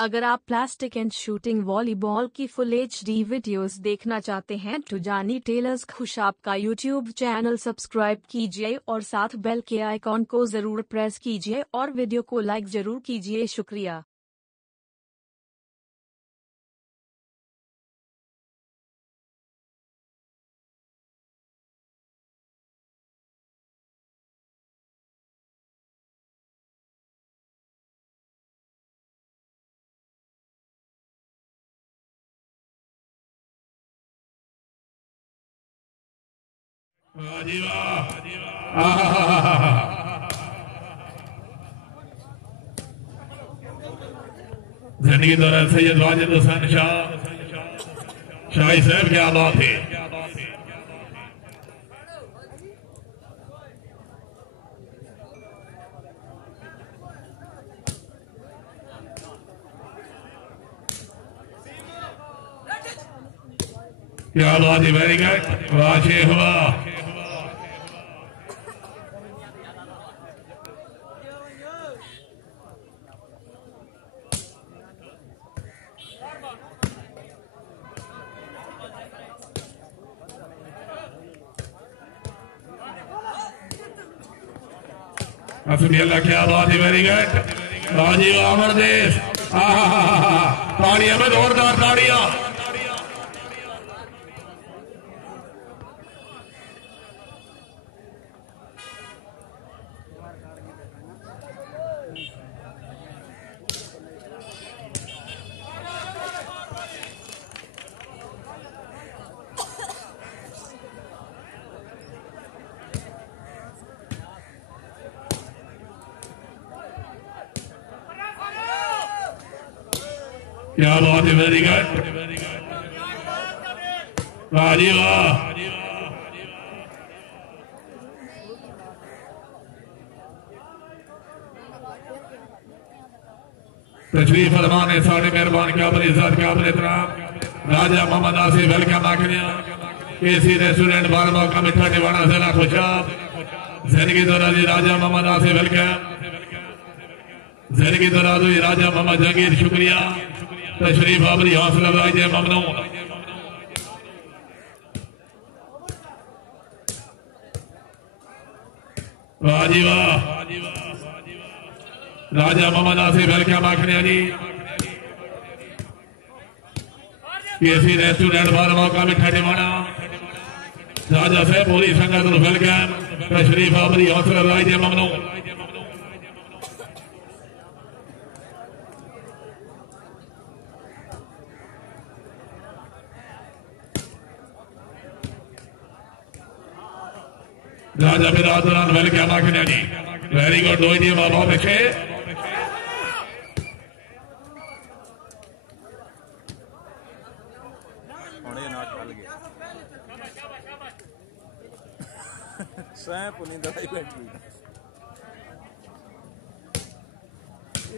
अगर आप plastic and shooting volleyball की फुल HD वीडियोस देखना चाहते हैं तो जानी टेलर्स खुशाब का YouTube चैनल सब्सक्राइब कीजिए और साथ बेल के आइकॉन को जरूर प्रेस कीजिए और वीडियो को लाइक जरूर कीजिए। शुक्रिया। जिंदगी दौरान सैयद वाजिद हुसैन शाही साहब क्या बात है। क्या बात है, वेरी गुड, वाशे हुआ। अल्लाह क्या बात है, वेरी गुड, बाजी अमर देश। ताड़ियां में जोरदार ताड़ियां। क्या बात है, वेरी गुड, बाजी वाह। तशरीफ फरमाने साढ़े मेहरबान काबिल इज्जत काबिल एहतराम राजा मोहम्मद आसिफ वेलकम आखिया केसी रेस्टोरेंट बार मौका मिठा निवाना जिला खुशाब जिंदगी दौराजी राजा मोहम्मद आसिफ वेलकम जिंदगी दौराजी राजा मोहम्मद जहांगीर शुक्रिया तशरीफ आबरी हौसला अफजाई जय ममनून। वाह जी वाह, राजा मोहम्मद आसिफ वेलकम आखने जी केसी रेस्टोरेंट बार मौका मिठा निवाना राजा साहब पूरी संगत वेलकम तशरीफ आबरी हौसला अफजाई जय ममनून। राजा बिरादरान वेलकम आखने जी वेरी गुड, दो जी बहुत अच्छे।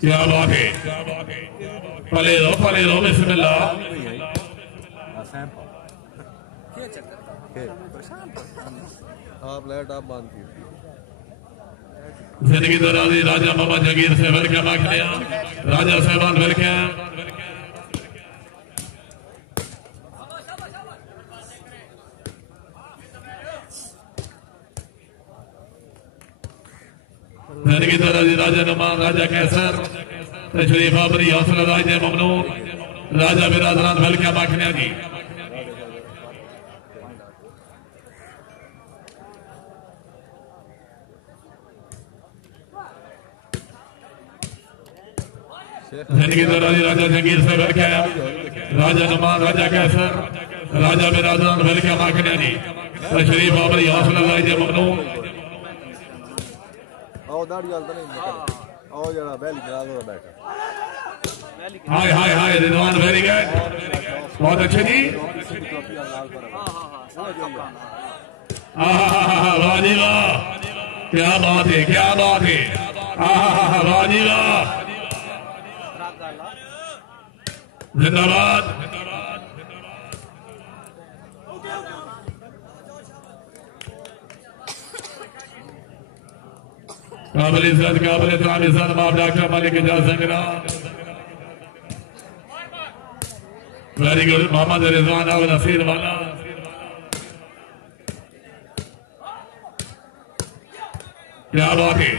क्या बात है, पले दो बिस्मिल्लाह। आप लाइट आप बांध की जिंदगी दौराजी राजा मोहम्मद जहांगीर से वेलकम आखिया राजा साहबान वेलकम। जिंदगी दौराजी राजा नुमान राजा कैसर तशरीफ आबरी हौसला अफजाई जय ममनून राजा बिरादरान वेलकम आखिया जी। जिंदगी दौराजी राजा जहांगीर से वेलकम राजा नुमान राजा कैसर राजा बिरादरान वेलकम आखने जी तशरीफ आबरी हौसला अफजाई जय ममनून। आओ दाढ़ी वाला नहीं आओ जरा बैल चला दो बैठा। हाय हाय हाय रिजवान वेरी गुड, बहुत अच्छे जी। वाह जी वाह, क्या बात है, क्या बात है, वाह जी वाह, जिंदाबाद। काबिल इज्जत काबिल एहतराम इज्जत बाप doctor Malik Ijaz Sangra very good Mohammad Rizwan और नसीर वाला क्या बात है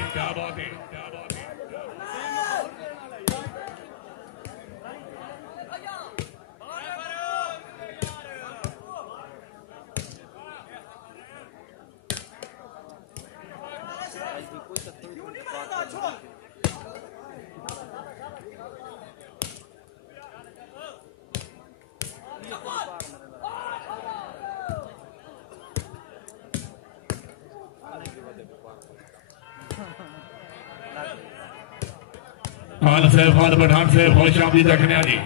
खान साहब खान पठान से खुश आमदीद रखने जी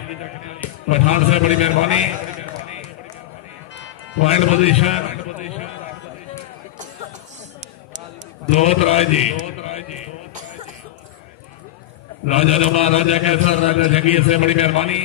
पठान से बड़ी मेहरबानी पॉइंट पोजीशन दोहत राय जी राजा नुमा राजा कैसर राजा जंगीर से बड़ी मेहरबानी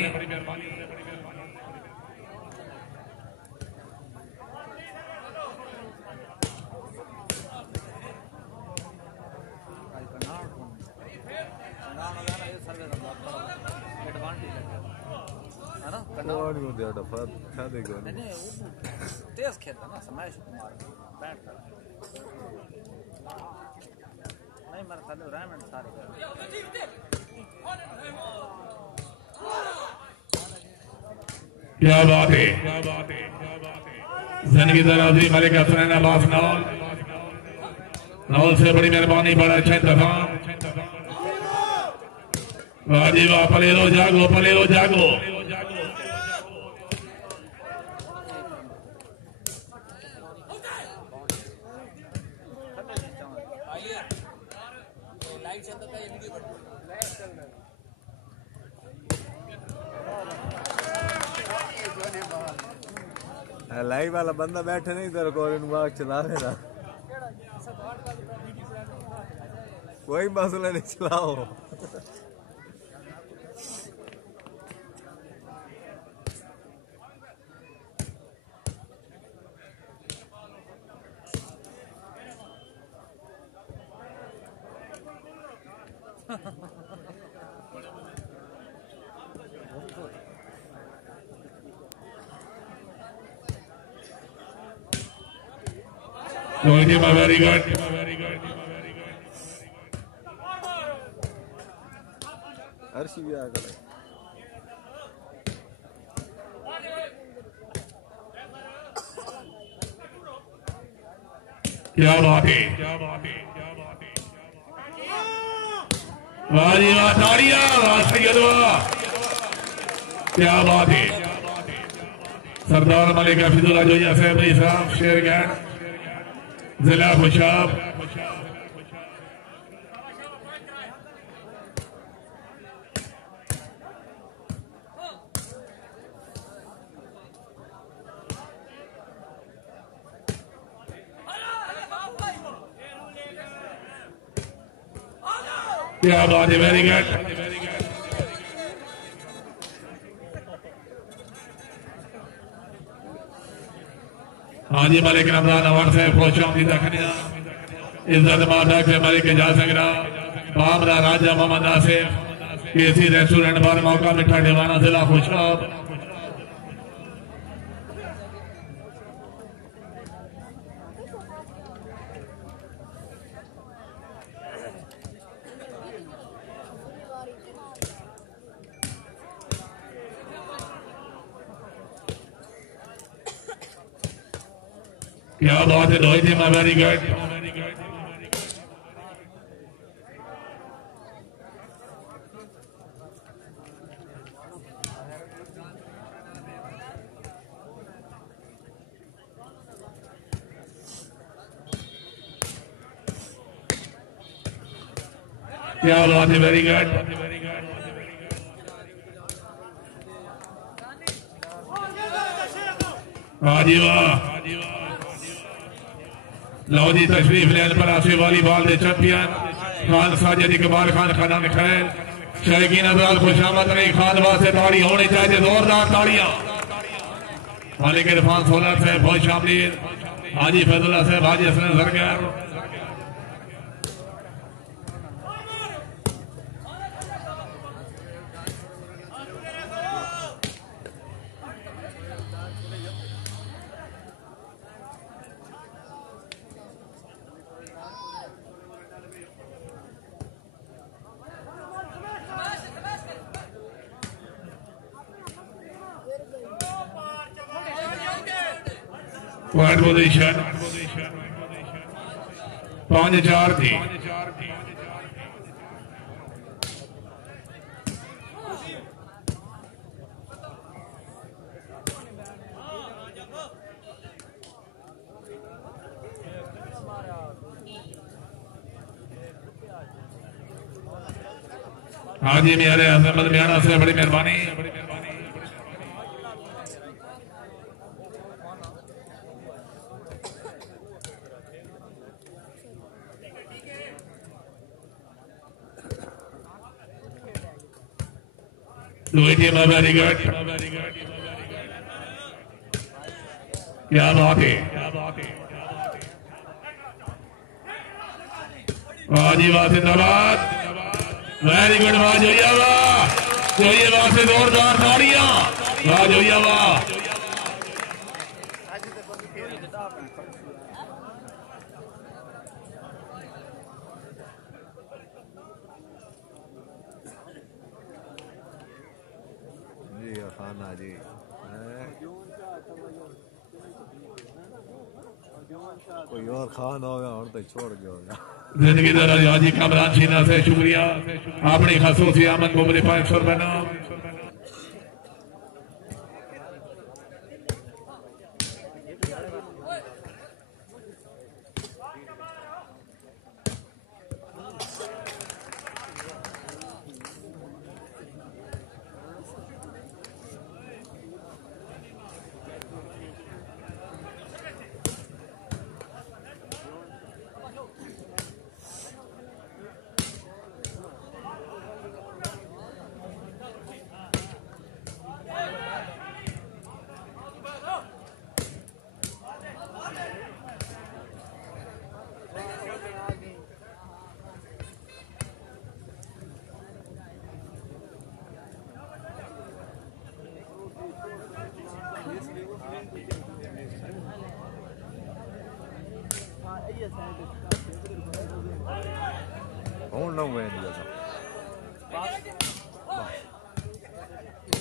तेज खेलता ना समाज बैठ कर नहीं मर खाली रायमंड सारे क्या बात है जिंदगी दराजी मलिक हसन अब्बास नौल से बड़ी मेहरबानी बड़ा अच्छा इंतजाम वाजी वाह पलेरो जागो लाइव वाला बंदा बैठे नहीं तो रिकॉर्डिंग बाग चला रहे ना कोई मसला नहीं चलाओ very good अर्शी भी आ गया क्या बात है वाह जी वाह ताड़ियां क्या बात है सरदार मलिक हफीजुल्लाह जोया साहब साहब शेरगढ़ जिला खुशाब क्या बात है वेरी गुड हाँ जी मलिक रमजान अवार्ड साहब खुश आमदीद रखने इज्जत माधक मलिक एजाज संगरा बामरा राजा मोहम्मद आसिफ केसी रेस्टोरेंट बार मौका मिठा दीवाना जिला खुशाब क्या बात है रोहित जी वेरी गुड क्या बात है वेरी गुड वाह जी वाह लो जी तशरीफ लेने पर आसिफ वॉलीबॉल के चैंपियन खान साजिद इकबाल खान खाना में खैर शायकीन आजाद खुशामद नहीं खान वास्ते ताड़ी होनी चाहिए जोरदार ताड़ियां मालिक इरफान सोलर साहब बहुत शामिल हाजी फैजुल्ला साहब हाजी हसन जरगर पॉइंट पोजीशन 5-4 थी। हाजी मेरे अहमद मियाना से बड़ी मेहरबानी। वेरी गुड, क्या बात है। हाजी वाह जिंदाबाद, वेरी गुड, वाह जोइया वाह, जोइए वाह से जोरदार ताड़ियां, वाह जोइया वाह। खाना जी कोई और खाना होगा और तो छोड़ गया जिंदगी दराज हाजी कामरान शीना से शुक्रिया, अपनी खसूसी आमद को 500 रुपए नाम।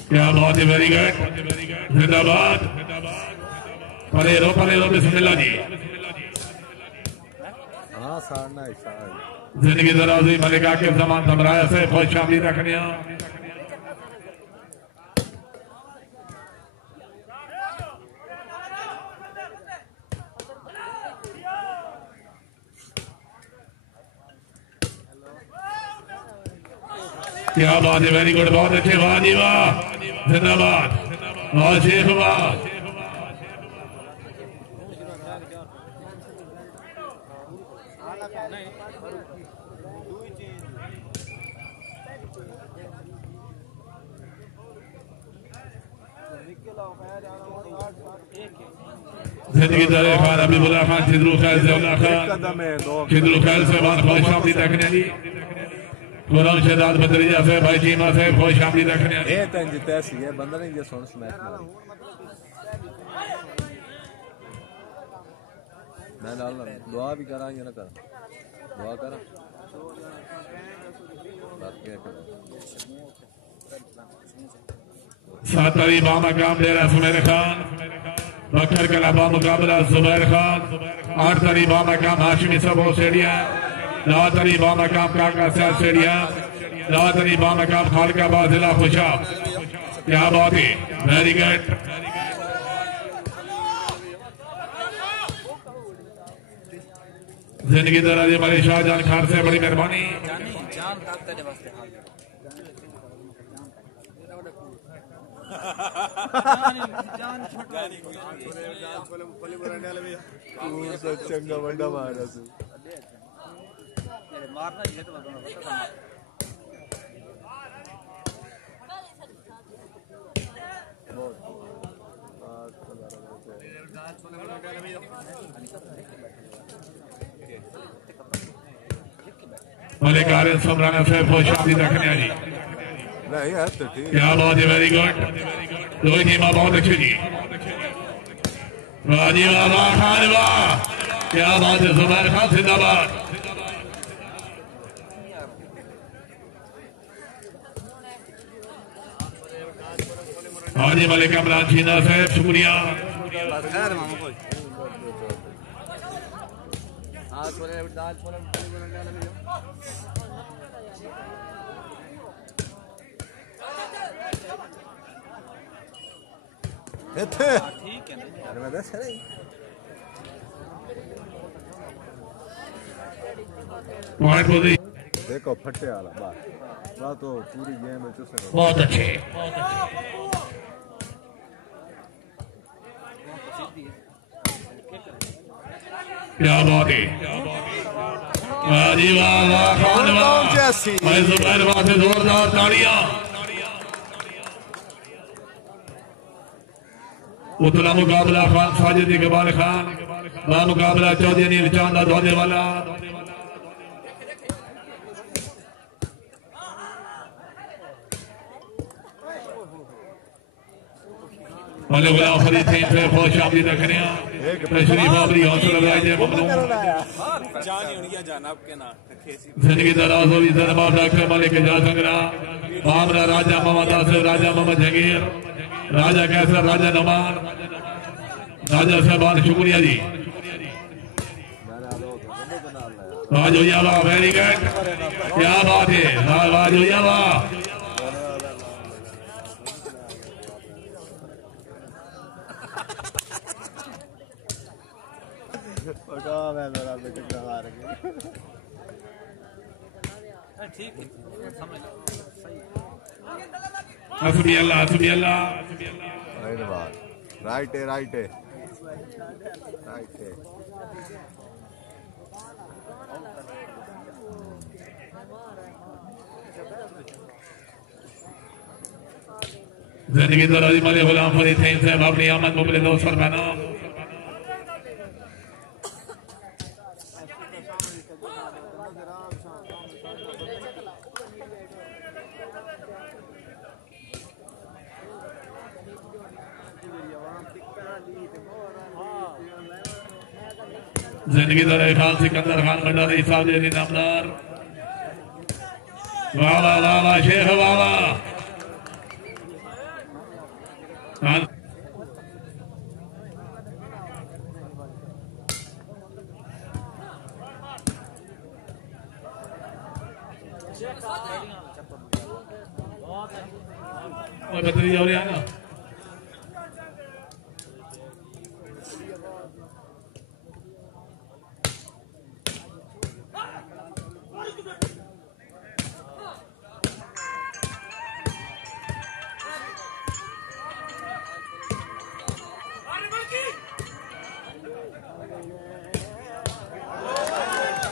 क्या बात है, वेरी गुड, जिंदाबाद। पले रो बिस्मिल्लाह जी। हाँ सारना जिंदगी दराजी मलिका के जमान समराया से खुश आमदीद रखने। क्या बात है, वेरी गुड, बहुत अच्छे, वाह जी वाह, जिंदाबाद, वाह शेख वाह। जिंदगी दरे खान हबीबुल्लाह खान खिदरू खैर से बहुत खुश आमदीद रखने जी। गुलाम शहजाद बदरिया से भाई चीमा से खुश आमदीद रखने। ये तंज तैसी है बंदा नहीं जे सुन स्मैश मैं डाल दुआ भी करा या ना करा दुआ करा सातरी बामा काम डेरा सुमेर खान, बखर कलाबा मुकाबला जुबैर खान, 8 तारीख बामा काम हाशिमी सबो स्टेडियम, 9 तारीख बामा काम काका सियाल स्टेडियम, 9 तारीख बामा काम खालकाबाद जिला खुशाब। क्या बात है, वेरी गुड। जिंदगी दराज हमारे शाहजहान खान से बड़ी मेहरबानी। चंगा बड़ा मारा मारना ही है तो मलिक आरिफ समराना साहब खुश आमदीद रखने जी। नहीं है तो ठीक। क्या बात है, वेरी गुड, रोहित हीमा बहुत अच्छी जी, राजी वाह खान वाह, क्या बात है, जुबैर खान जिंदाबाद। हाजी मलिक इमरान शीना साहब शुक्रिया। देखो फटे वाला बात तो पूरी गेम में चुसे बहुत अच्छे क्या बात है भाई जुबैर बात है जोरदार तालियां उतना मुकाबला खान साजिद इकबाल खान बा मुकाबला चौधरी नील चांदा दौदे वाला गुलाम फरीद थे फिर खुश आमदीद रखने तशरीफ बाबरी हौसला राजे ममनून जिंदगी दराज होगी दरबार डॉक्टर मलिक जा संगरा मामला राजा मोहम्मद आसिफ राजा मोहम्मद जहांगीर राजा कैसर राजा नमान राजा साहबान शुक्रिया जी राजोयावा वेरी गुड क्या बात है राजोयावा राइट है जिंदगी दराजी माले गुलाम फरीद थे साहब अपनी आमद मुबले दोस्त फरमाना जिंदगी दर खान सिकंदर खान भंडारी साहब जी नामदार वाह वाह वाह वाह शेख वाह वाह बदली और आना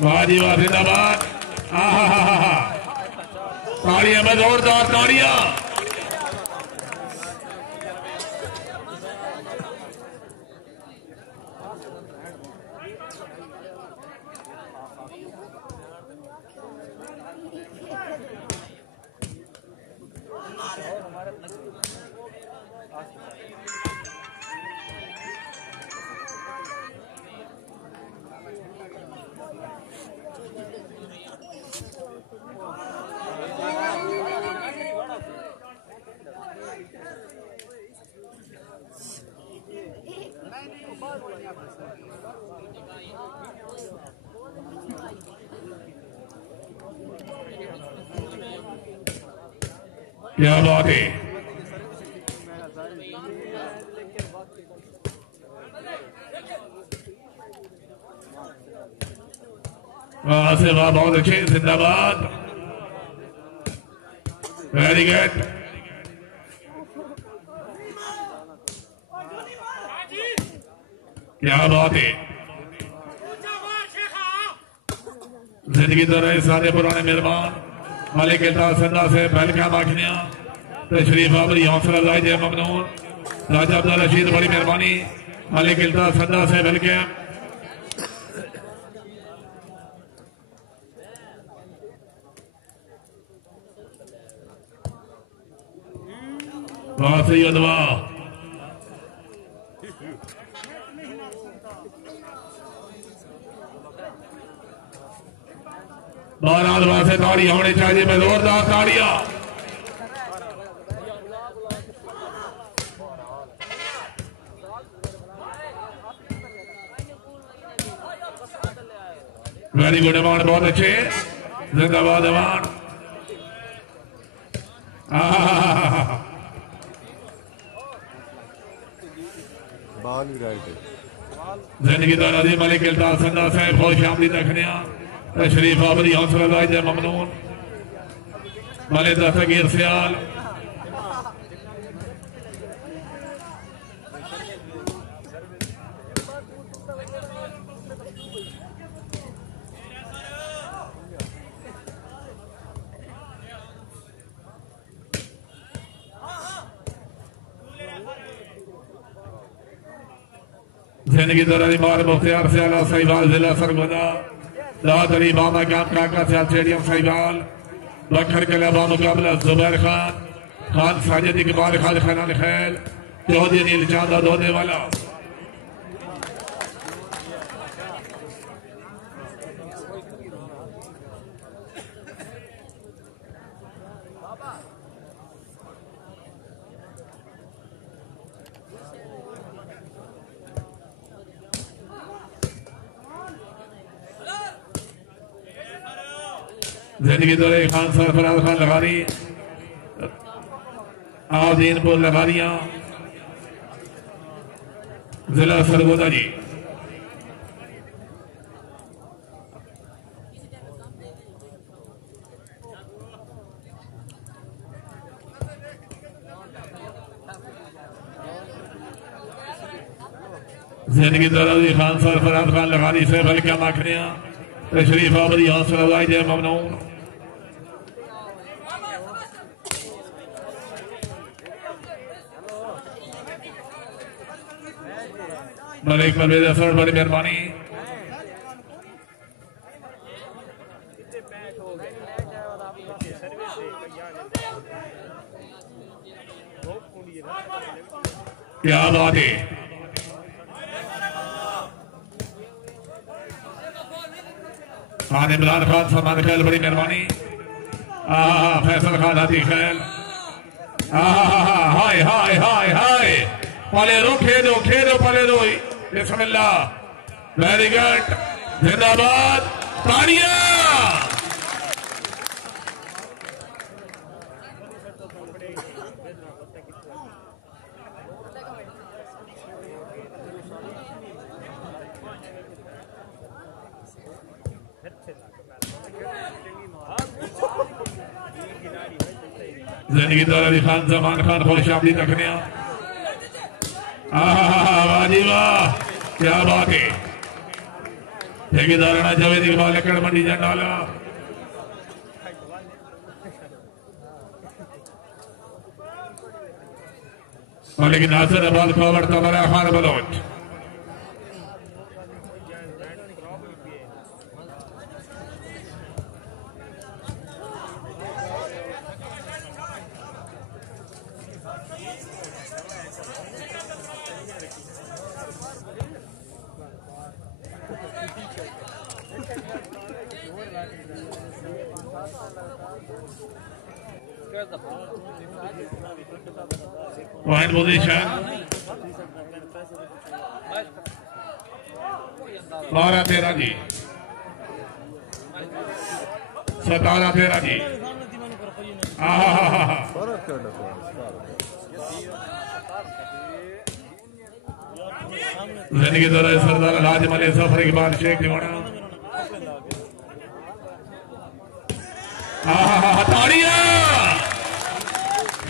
वाह जी वाह जिंदाबाद तालियां में जोरदार तालियां क्या बात है वहां से वाह बहुत अच्छे जिंदाबाद वेरी गुड क्या बात है जिंदगी तो रहे सारे पुराने मेहरबान मालिक सदा से पहलका बाखनिया तशरीफ बाबरी हौसला राजे ममनून राजा अब्दुल रशीद बड़ी मेहरबानी मालिक सदा से पहलके वाह सैयद वाह बारात वास्ते ताड़ी होनी चाहिए मैं जोरदार ताड़ियां वेरी गुड अवान, बहुत अच्छे, जिंदाबाद अवान। बाल भी राइट है। जिंदगी दा राजी मलिक इल्ताफ संदा साहब खुश आमदीद रखने तशरीफ आवरी हौसला अफजाई ममनून मलिक दस्तगीर सियाल जिंदगी दौरान इमार मुख्तियार सियाला साहिवाल जिला सरगोदा दाद अली मामा कैंप काका सियाल स्टेडियम साहिवाल बखर के अलावा मुकाबला जुबैर खान खान साजिद इकबाल खान खान खैल चौधरी नील चांदा धोने वाला जिंदगी दौरे खान सरफराज खान लगानी आदीनपुर लगानिया जिला सरगोदा जी। जिंदगी दौरे खान सरफराज खान लगानी से बल्कि माखनिया तशरीफ आवरी हौसला अफजाई ममनून मलिक परवेज असर, बड़ी मेहरबानी। क्या बात है, खान इमरान खान सलमान खैल, बड़ी मेहरबानी। फैसल खान हाथी खैल, हाय हाय हाय हाय, पलेरो खेदो खेदो पलेरो, बिस्मिल्लाह, वेरी गुड, जिंदाबाद, तालियां। जिंदगी दौरान खान जमान खान खुश आमदीद रखने वाजी वाह, क्या बात है। ठेकेदाराना जावेद इकबाल लकड़ मंडी जंडाला, मलिक नासिर अबाद खावर तमरा खान बलोच, पॉइंट पोजीशन 12-13 जी, 17-13 जी। जिंदगी दौरा सरदार राज मले सफर इकबाल शेख दीवाना, ताड़ियां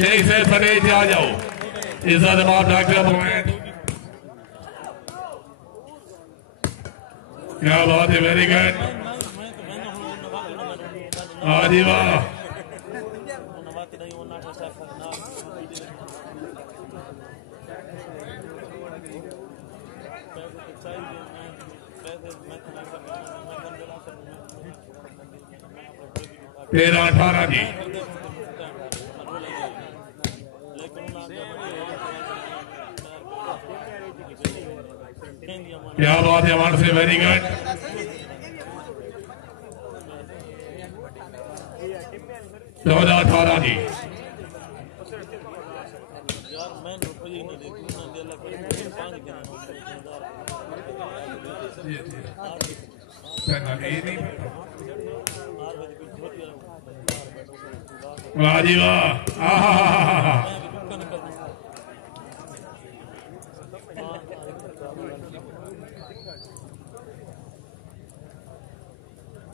शेख से फरेज आ जाओ, इज्जत माफ डॉक्टर पॉइंट, क्या बात है, वेरी गुड, आजी वाह। तेरह 18 जी, क्या बात है, वन से वेरी गुड। चौदह 18 जी, वाह जी वाह,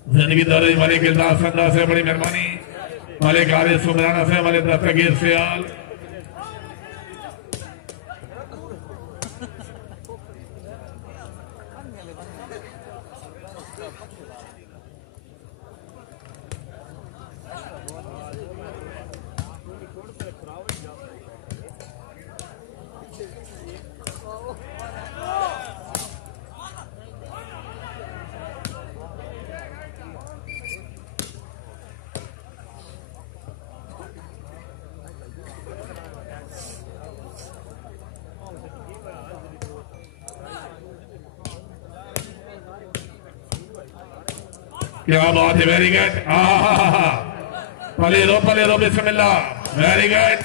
जिंदगी दौरे वाले किरदार संदा से बड़ी मेहरबानी वाले कार्य सुमराना से वाले दस्तगीर सियाल क्या बात है, वेरी गुड। पले रो बिस्मिल्लाह, वेरी गुड,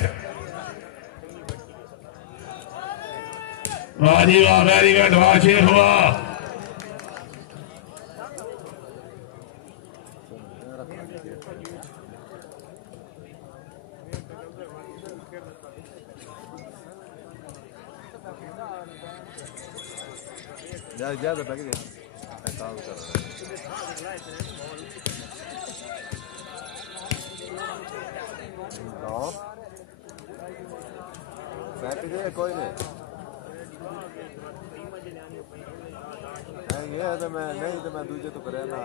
वाह जी वाह, वेरी गुड, वाह शेर हुआ। ज्यादा बैग दे काम कर रहा है। बैठ गए कोई नहीं, ये तो मैं नहीं तो मैं दूजे तो करे ना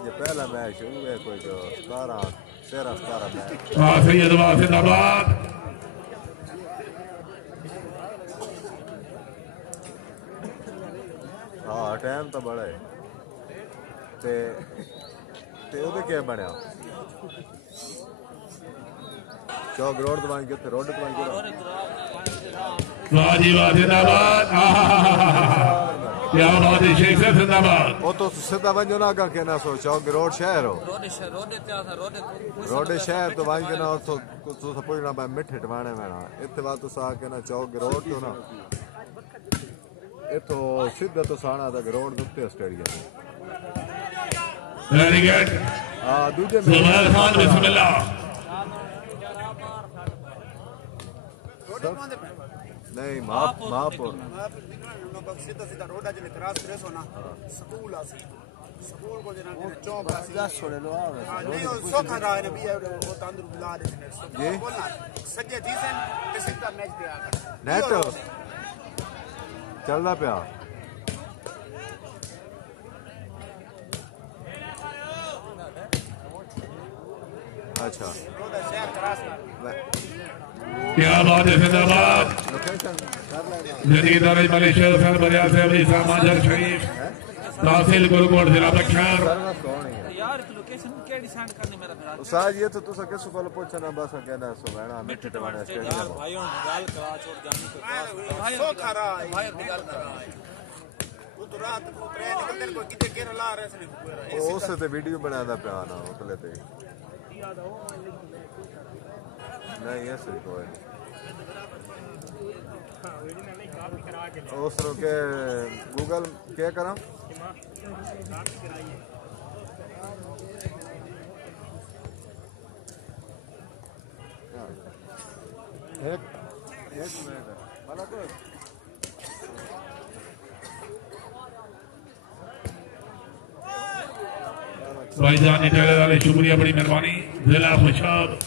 ये पहला मैच हुआ कोई जो 13-17 मैच। जिंदाबाद। हाँ टाइम तो बड़ा है ते उधर क्या बनया चौक रोड दवाई के रोड दवाई के वाह जी वाह, जिंदाबाद। क्या बात है, शेख से जिंदाबाद। वो तो सीधा वंजो ना का कहना सो चौक रोड शहर हो रोड शहर तो वहीं के ना तो पूछना भाई मिठे टवाने में ना इतने बात तो सा के ना चौक रोड तो ना इतो सीधा तो साना तक रोड दुखते स्टेडियम। Very good. हां दूजे सुबह खान बिस्मिल्लाह। नहीं महापुर सीधा सीधा रोड आज क्रॉस करे सो ना स्कूल आसी स्कूल को जना चौक आसी 10 छोड़े लो नहीं सोखा रहा है भी वो तंदुर बुला दे ने बोलना सजे दीसन ते सीधा मैच दे आकर नेट चलदा पिया। अच्छा क्या बात है, जिंदाबाद। जिंदगी दारे मलेशिया सर बरिया से अभी सामाजर शरीफ तहसील गुरुकोट जिला बख्तियार। यार लोकेशन केडी सेंड करने मेरा मेरा उसाज ये तो तुसा किस को पूछना बस कहना सो वेणा मिठे टवाने स्टेडियम यार भाइयों गाल करा छोड़ जाने के पास सो खरा है भाई गाल करा है वो तो रात को ट्रेन निकलते को किते केरला ला रहे से उस ते वीडियो बनादा पिया ना उतले ते नहीं ऐसे कोई उस के गूगल क्या करा एक मिनट भला को भाईजान टेलर वाले शुक्रिया, बड़ी मेहरबानी। जिला खुशाब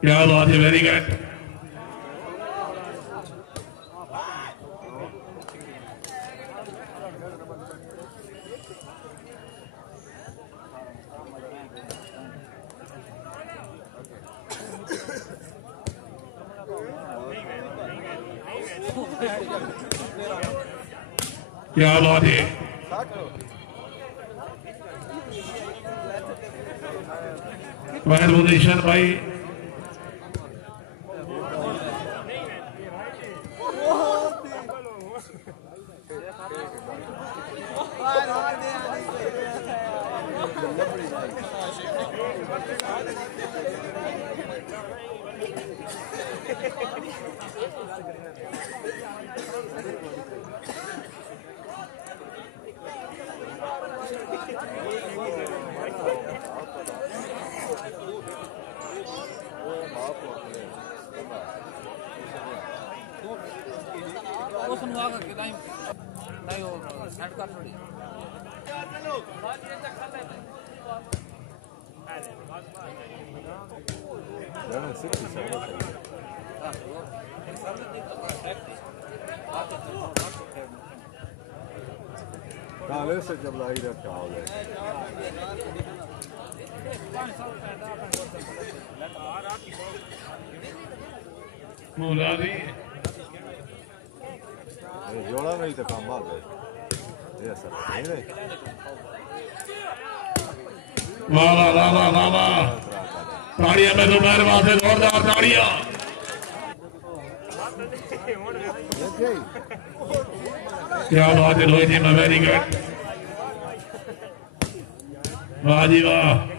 क्या बात है, वेरी गुड। क्या बात है, महबूबेशन भाई वो सुनवा का कि नहीं वो सेट कर थोड़ी काले से जब लाई रखा हो गया मुरादी जोड़ा में ही तो काम मार गए ये सर नहीं नहीं वाह वाह वाह वाह वाह वाह ताड़ियां में दोपहर वास्ते जोरदार ताड़ियां क्या बात है रोहित जी मैं वेरी गुड वाह जी वाह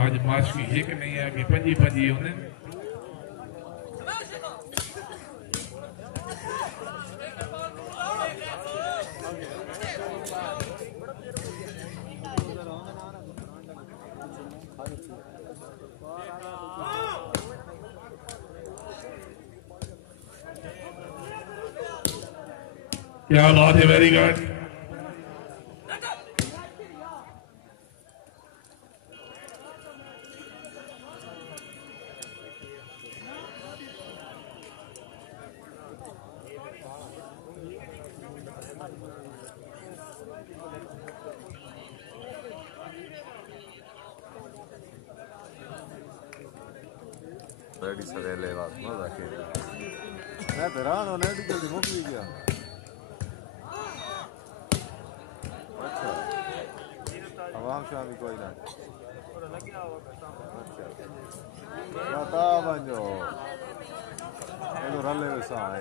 आज माशकी एक नहीं है कि पंजी पंजी उन्हें क्या बात है वेरी गुड रेडी सवेले बात मजा के मैं हैरान होने की जल्दी मुक भी गया अच्छा आवाम शामी कोई ना अच्छा बता बंजो ये तो रले में सा है